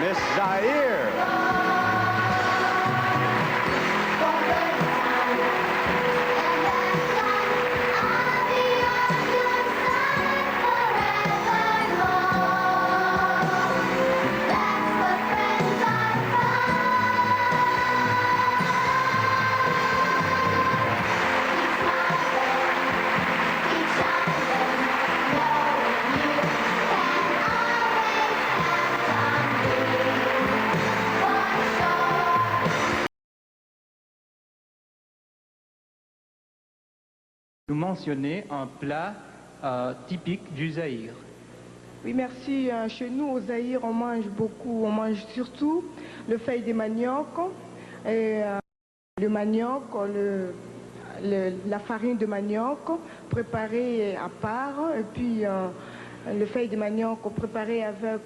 Miss Zaire. Nous mentionner un plat typique du Zaïre. Oui, merci. Chez nous, au Zaïre, on mange beaucoup. On mange surtout le feuille de manioc, et, le manioc, la farine de manioc préparée à part, et puis le feuille de manioc préparé avec,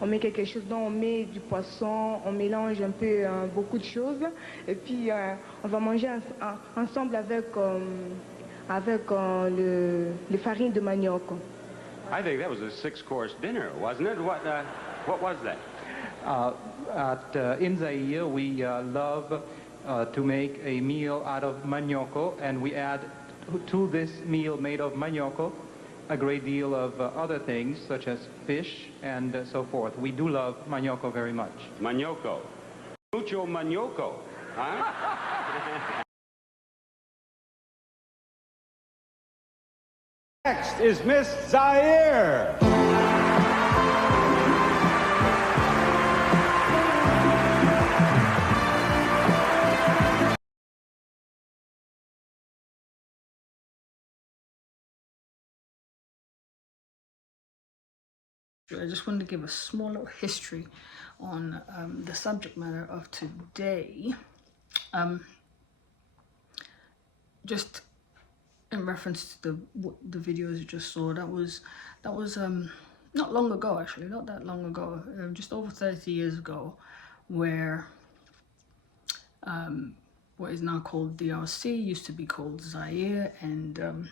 on met quelque chose dedans, on met du poisson, on mélange un peu beaucoup de choses, et puis on va manger ensemble avec, le farine de manioc. I think that was a six-course dinner, wasn't it? What was that? In Zaire, we love to make a meal out of manioco, and we add to this meal made of manioco a great deal of other things, such as fish and so forth. We do love manioco very much. Manioco. Mucho manioco, huh? Next is Miss Zaire. I just wanted to give a small little history on the subject matter of today. Just in reference to the videos you just saw, that was not long ago, actually, not that long ago, just over 30 years ago, where what is now called DRC used to be called Zaire, and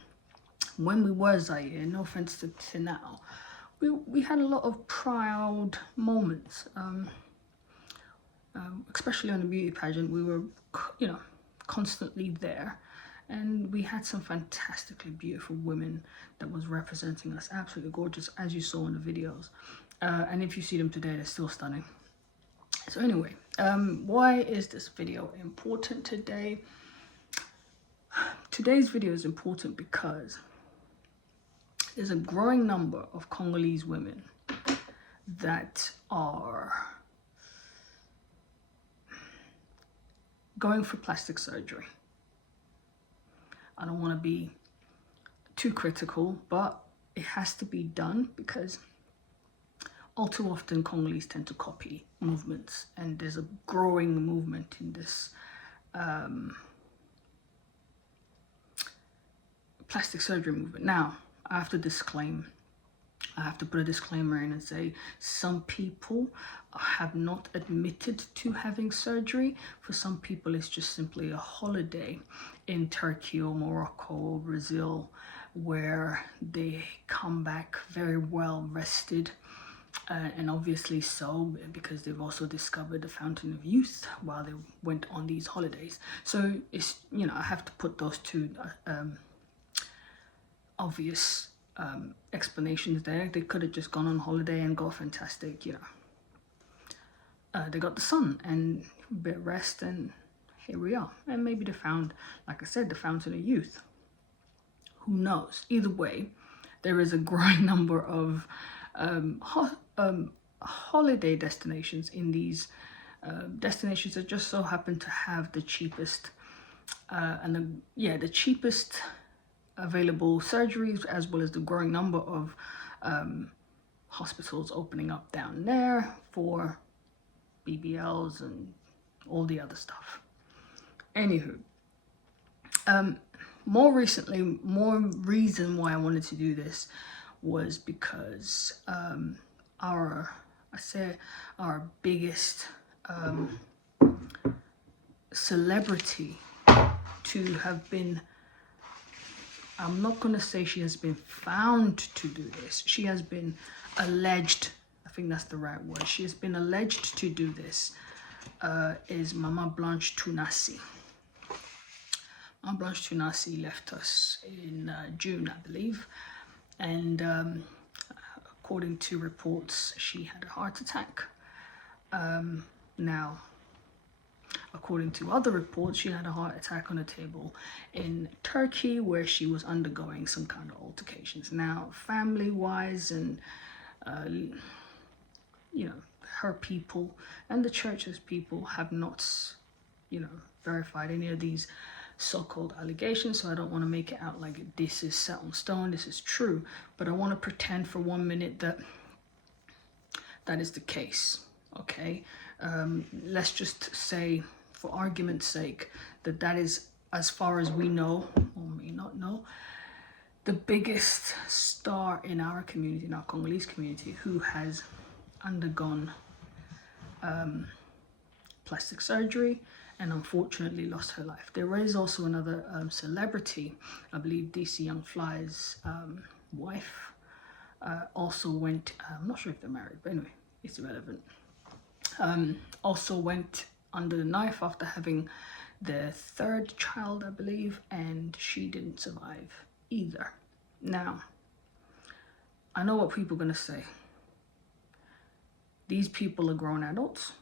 when we were Zaire, no offense to now, we had a lot of proud moments, especially on the beauty pageant. We were, you know, constantly there, and we had some fantastically beautiful women that was representing us, absolutely gorgeous, as you saw in the videos, and if you see them today, they're still stunning. So anyway, why is this video important today? Today's video is important because there's a growing number of Congolese women that are going for plastic surgery. I don't want to be too critical, but it has to be done because all too often Congolese tend to copy movements, and there's a growing movement in this plastic surgery movement. Now, I have to put a disclaimer in and say some people have not admitted to having surgery. For some people, it's just simply a holiday in Turkey or Morocco or Brazil, where they come back very well rested. And obviously so, because they've also discovered the fountain of youth while they went on these holidays. So it's, you know, I have to put those two obvious explanations there. They could have just gone on holiday and got fantastic, you know, they got the sun and a bit of rest, and here we are. And maybe they found, like I said, the fountain of youth. Who knows? Either way, there is a growing number of holiday destinations in these destinations that just so happen to have the cheapest the cheapest available surgeries, as well as the growing number of hospitals opening up down there for BBLs and all the other stuff. Anywho, more recently, more reason why I wanted to do this was because our biggest celebrity to have been I'm not going to say she has been found to do this. She has been alleged, I think that's the right word. She has been alleged to do this, is Mama Blanche Tunasi. Mama Blanche Tunasi left us in June, I believe. And according to reports, she had a heart attack. Now, according to other reports, she had a heart attack on a table in Turkey where she was undergoing some kind of altercations. Now, family-wise and, you know, her people and the church's people have not, you know, verified any of these so-called allegations, so I don't want to make it out like this is set on stone, this is true, but I want to pretend for 1 minute that that is the case, okay? Let's just say, for argument's sake, that that is, as far as we know, or may not know, the biggest star in our community, in our Congolese community, who has undergone plastic surgery and unfortunately lost her life. There is also another celebrity, I believe DC Young Fly's wife, also went, I'm not sure if they're married, but anyway, it's irrelevant. Also went under the knife after having their third child, I believe, and she didn't survive either. Now, I know what people are going to say. These people are grown adults.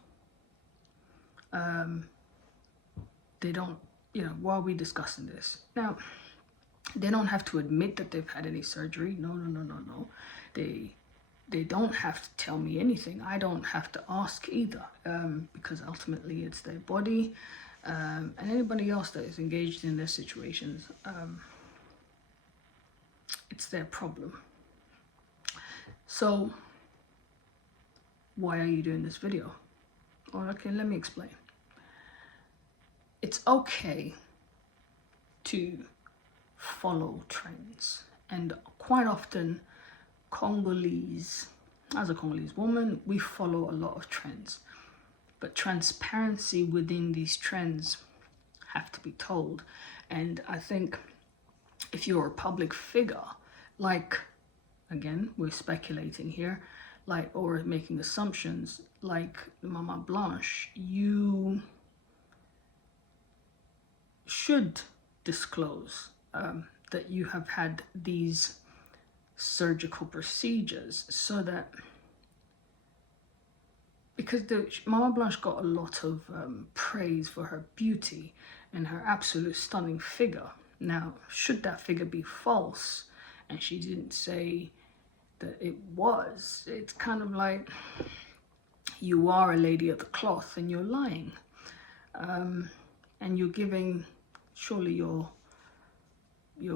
They don't, you know, why are we discussing this? Now, they don't have to admit that they've had any surgery. No. They don't have to tell me anything. I don't have to ask either, because ultimately it's their body, and anybody else that is engaged in their situations, it's their problem. So, why are you doing this video? Well, okay, let me explain. It's okay to follow trends, and quite often Congolese, as a Congolese woman, we follow a lot of trends, but transparency within these trends have to be told. And I think if you're a public figure, like, again, we're speculating here, like, or making assumptions, like Mama Blanche, you should disclose that you have had these surgical procedures, so that, because Mama Blanche got a lot of praise for her beauty and her absolute stunning figure. Now, should that figure be false and she didn't say that it was, it's kind of like you are a lady of the cloth and you're lying, and you're giving surely your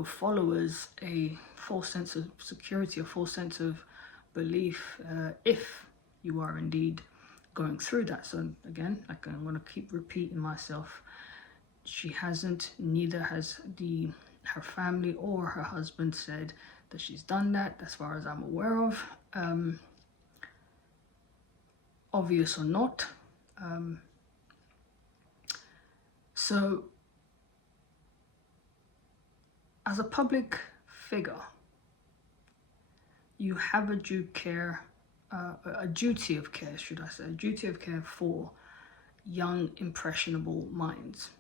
followers a false sense of security, a false sense of belief, if you are indeed going through that. So again, like, I'm going to keep repeating myself, she hasn't, neither has her family or her husband said that she's done that, as far as I'm aware of, obvious or not. So as a public figure, you have a duty of care, should I say, a duty of care for young, impressionable minds.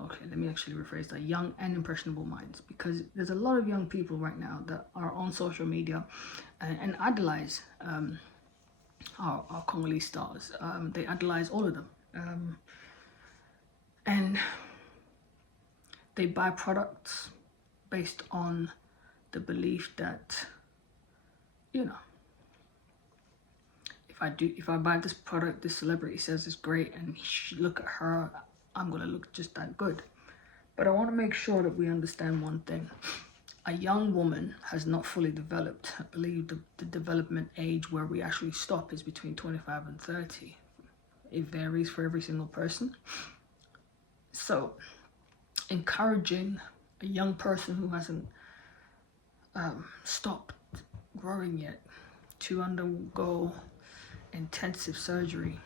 Okay, let me actually rephrase that, young and impressionable minds, because there's a lot of young people right now that are on social media and idolize our Congolese stars. They idolize all of them. And they buy products based on the belief that, you know, if I buy this product, this celebrity says it's great, and look at her, I'm gonna look just that good. But I want to make sure that we understand one thing. A young woman has not fully developed. I believe the development age where we actually stop is between 25 and 30. It varies for every single person. So encouraging a young person who hasn't stopped growing yet to undergo intensive surgery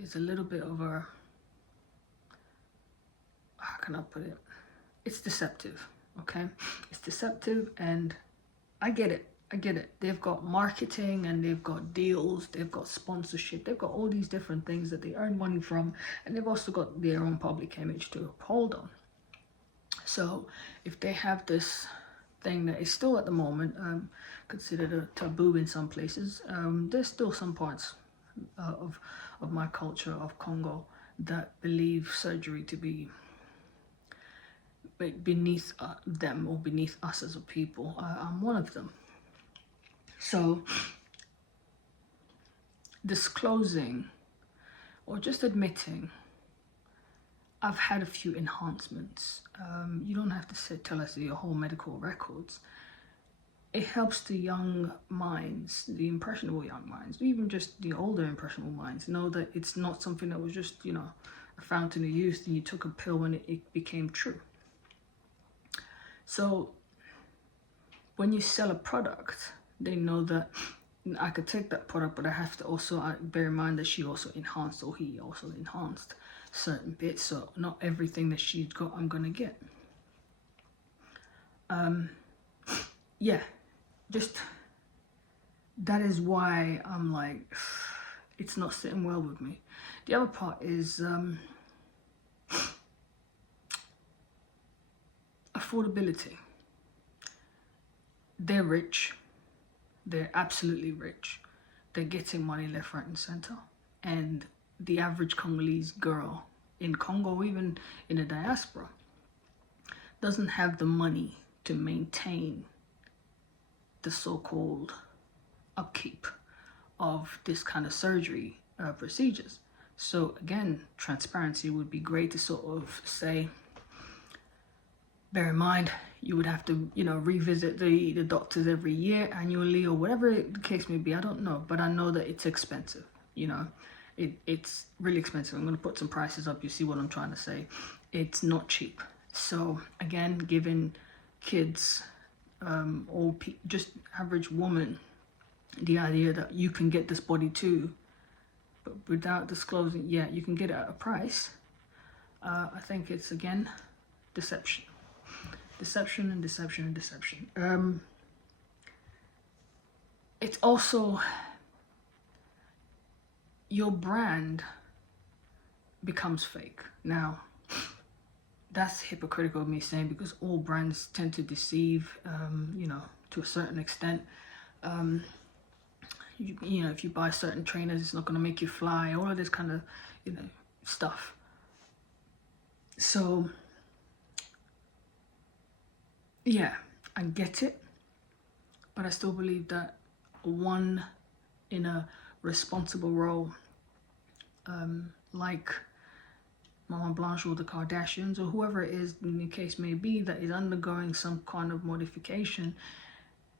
is a little bit of a, how can I put it? it's deceptive, okay? It's deceptive, and I get it. I get it. They've got marketing and they've got deals, they've got sponsorship, they've got all these different things that they earn money from, and they've also got their own public image to uphold on. So if they have this thing that is still at the moment considered a taboo in some places, there's still some parts of my culture of Congo that believe surgery to be beneath them or beneath us as a people. I'm one of them. So disclosing or just admitting I've had a few enhancements. You don't have to tell us your whole medical records. It helps the young minds, the impressionable young minds, even just the older impressionable minds, know that it's not something that was just, a fountain of youth and you took a pill and it became true. So when you sell a product, they know that I could take that product, but I have to also bear in mind that she also enhanced, or he also enhanced certain bits. So not everything that she's got, I'm gonna get. Yeah, just that is why I'm like, it's not sitting well with me. The other part is affordability. They're rich. They're absolutely rich. They're getting money left, right, and center. And the average Congolese girl in Congo, even in the diaspora, doesn't have the money to maintain the so-called upkeep of this kind of surgery procedures. So again, transparency would be great to sort of say, bear in mind, you would have to, revisit the doctors every year, annually, or whatever the case may be. I don't know, but I know that it's expensive. It's really expensive. I'm going to put some prices up. You see what I'm trying to say? It's not cheap. So again, giving kids or just average woman the idea that you can get this body too, but without disclosing, you can get it at a price. I think it's, again, deception. Deception and deception and deception. It's also your brand becomes fake. Now, that's hypocritical of me saying, because all brands tend to deceive, to a certain extent. If you buy certain trainers, it's not going to make you fly, all of this kind of, stuff. So, yeah, I get it, but I still believe that one in a responsible role, like Mama Blanche or the Kardashians or whoever it is in the case may be that is undergoing some kind of modification,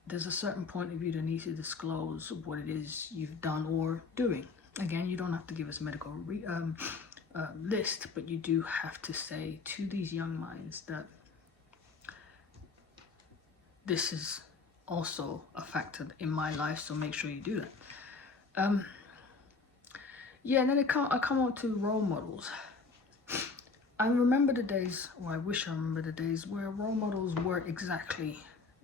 there's a certain point of view that needs to disclose what it is you've done or doing. Again, you don't have to give us a medical list, but you do have to say to these young minds that this is also a factor in my life, so make sure you do that. And then I come on to role models. I remember the days, or I wish I remember the days, where role models were exactly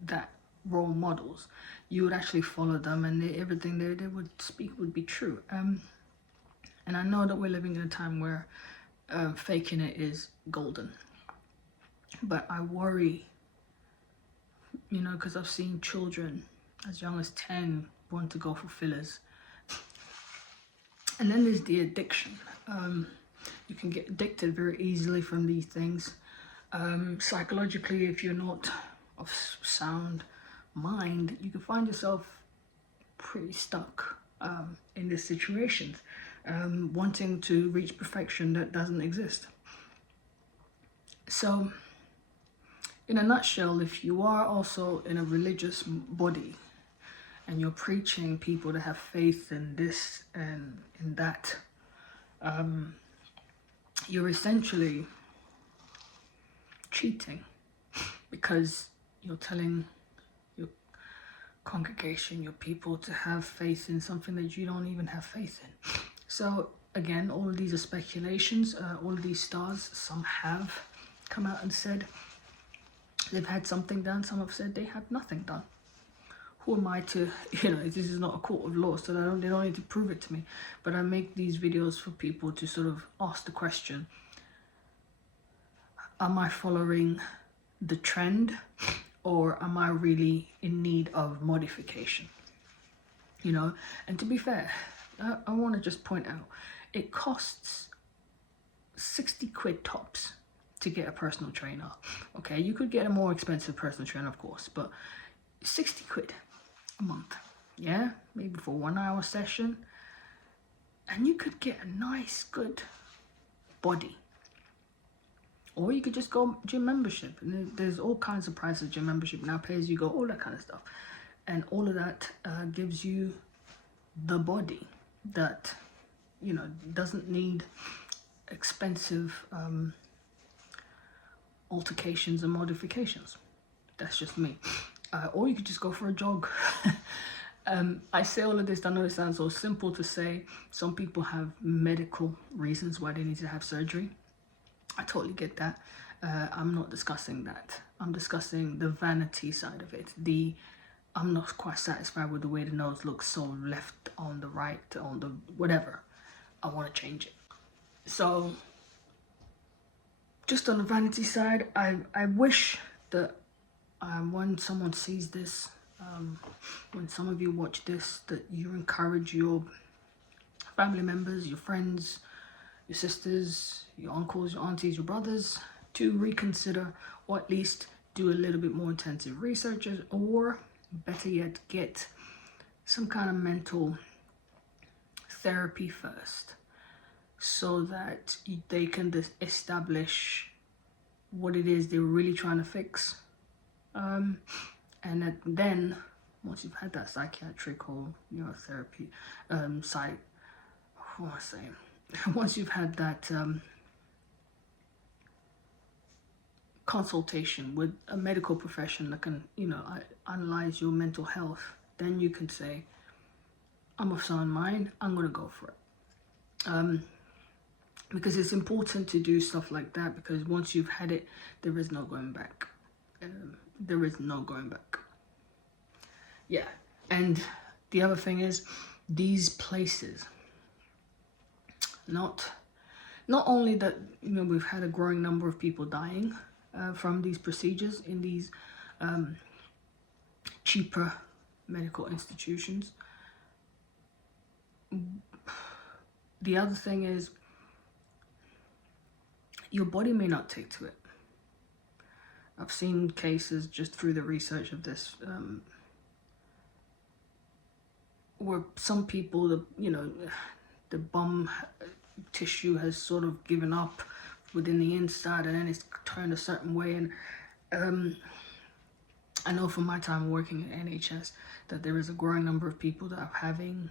that, role models. You would actually follow them, and everything they would speak would be true. And I know that we're living in a time where faking it is golden. But I worry, because I've seen children as young as 10 want to go for fillers. And then there's the addiction. You can get addicted very easily from these things. Psychologically, if you're not of sound mind, you can find yourself pretty stuck in these situations, wanting to reach perfection that doesn't exist. So, in a nutshell, if you are also in a religious body and you're preaching people to have faith in this and in that, you're essentially cheating, because you're telling your congregation, your people, to have faith in something that you don't even have faith in. So again, all of these are speculations. All of these stars, some have come out and said they've had something done. Some have said they have nothing done. Who am I to, this is not a court of law, so they don't need to prove it to me. But I make these videos for people to sort of ask the question, am I following the trend, or am I really in need of modification? And to be fair, I want to just point out, it costs 60 quid tops to get a personal trainer. Okay, you could get a more expensive personal trainer, of course, but 60 quid a month, yeah, maybe for 1 hour session, and you could get a nice, good body. Or you could just go gym membership, and there's all kinds of prices of gym membership now, pay as you go, all that kind of stuff, and all of that gives you the body that doesn't need expensive altercations and modifications. That's just me. Or you could just go for a jog. I say all of this, I know it sounds so simple to say. Some people have medical reasons why they need to have surgery. I totally get that. I'm not discussing that. I'm discussing the vanity side of it. I'm not quite satisfied with the way the nose looks, so left on the right, on the whatever. I want to change it. So just on the vanity side, I wish that when someone sees this, when some of you watch this, that you encourage your family members, your friends, your sisters, your uncles, your aunties, your brothers to reconsider, or at least do a little bit more intensive research, or better yet, get some kind of mental therapy first, so that they can establish what it is they're really trying to fix. And then once you've had that psychiatric or neurotherapy once you've had that consultation with a medical profession that can analyze your mental health, then you can say, I'm of sound mind, I'm gonna go for it. Because it's important to do stuff like that, because once you've had it, there is no going back. There is no going back. Yeah. And the other thing is, these places, not only that we've had a growing number of people dying from these procedures in these cheaper medical institutions, the other thing is, your body may not take to it. I've seen cases just through the research of this where some people, the bum tissue has sort of given up within the inside, and then it's turned a certain way. And I know from my time working at NHS that there is a growing number of people that are having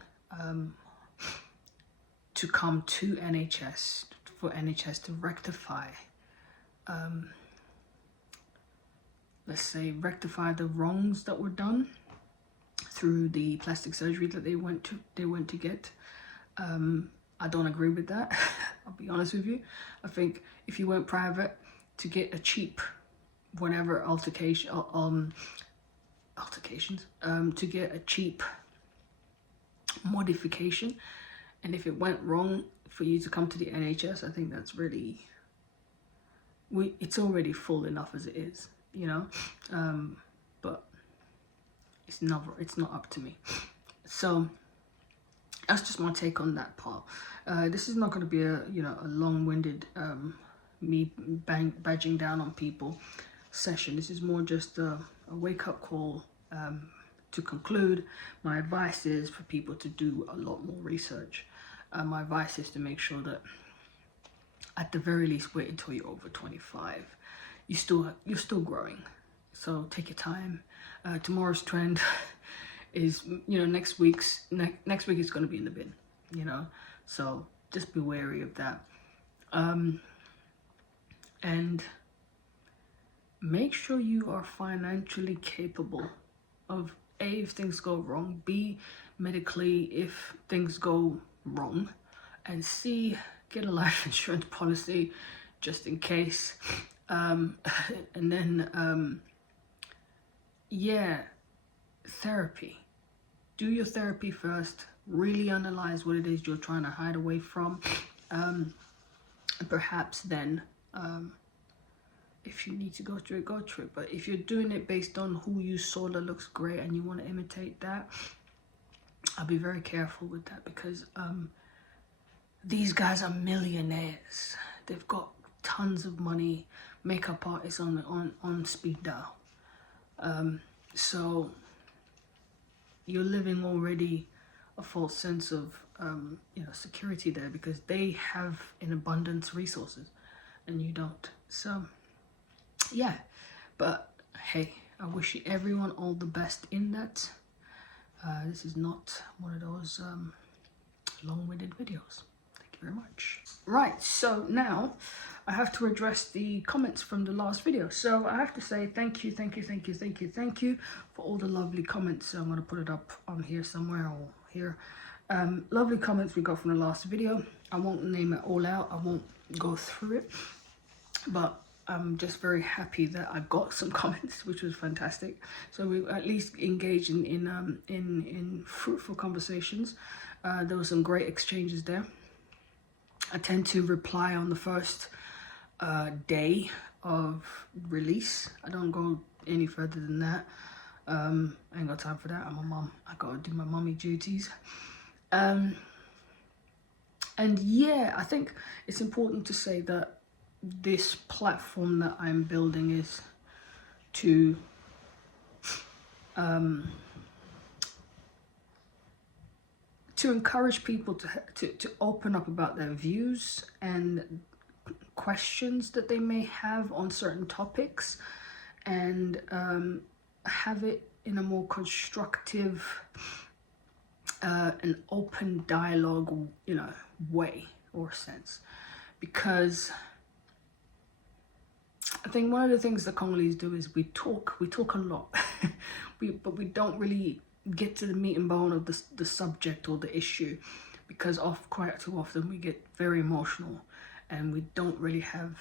to come to NHS for NHS to rectify, let's say, rectify the wrongs that were done through the plastic surgery that they went to get. I don't agree with that. I'll be honest with you. I think if you went private to get a cheap whatever altercations, to get a cheap modification, and if it went wrong for you to come to the NHS, I think that's really, it's already full enough as it is, but it's not up to me. So that's just my take on that part. This is not going to be a long-winded me badging down on people session. This is more just a wake-up call. To conclude, my advice is for people to do a lot more research. My advice is to make sure that at the very least wait until you're over 25. You're still growing, so take your time. Tomorrow's trend is next week is going to be in the bin, so just be wary of that. And make sure you are financially capable of A, if things go wrong, B, medically if things go wrong, and C, get a life insurance policy just in case. And then yeah, therapy. Do your therapy first. Really analyze what it is you're trying to hide away from. Perhaps then, if you need to go through it, go through it. But if you're doing it based on who you saw that looks great and you want to imitate that, I'll be very careful with that, because these guys are millionaires. They've got tons of money. Makeup artists on speed dial. So you're living already a false sense of security there, because they have in abundance resources and you don't. So yeah, but hey, I wish everyone all the best in that. This is not one of those long-winded videos. Thank you very much. Right, so now I have to address the comments from the last video. So I have to say thank you for all the lovely comments. I'm going to put it up on here somewhere, or here. Lovely comments we got from the last video. I won't name it all out. I won't go through it. But I'm just very happy that I got some comments, which was fantastic. So we at least engaged in fruitful conversations. There were some great exchanges there. I tend to reply on the first day of release. I don't go any further than that. I ain't got time for that. I'm a mom. I gotta do my mommy duties. And yeah, I think it's important to say that this platform that I'm building is to encourage people to open up about their views and questions that they may have on certain topics, and have it in a more constructive an open dialogue, way or sense. Because I think one of the things that Congolese do is we talk a lot, but we don't really get to the meat and bone of the subject or the issue, because quite too often we get very emotional and we don't really have,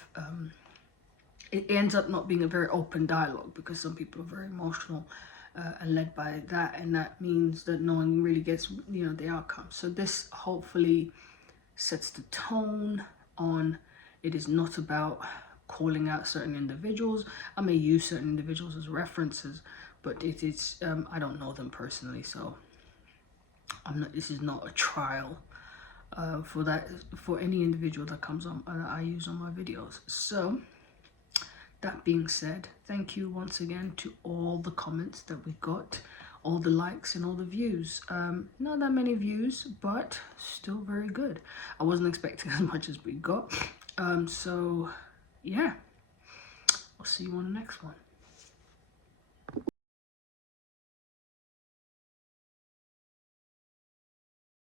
it ends up not being a very open dialogue, because some people are very emotional and led by that, and that means that no one really gets the outcome. So this hopefully sets the tone on, it is not about calling out certain individuals. I may use certain individuals as references, but it is I don't know them personally, so this is not a trial for any individual that comes on that I use on my videos. So that being said, thank you once again to all the comments that we got, all the likes and all the views. Not that many views, but still very good. I wasn't expecting as much as we got. So yeah, I'll see you on the next one.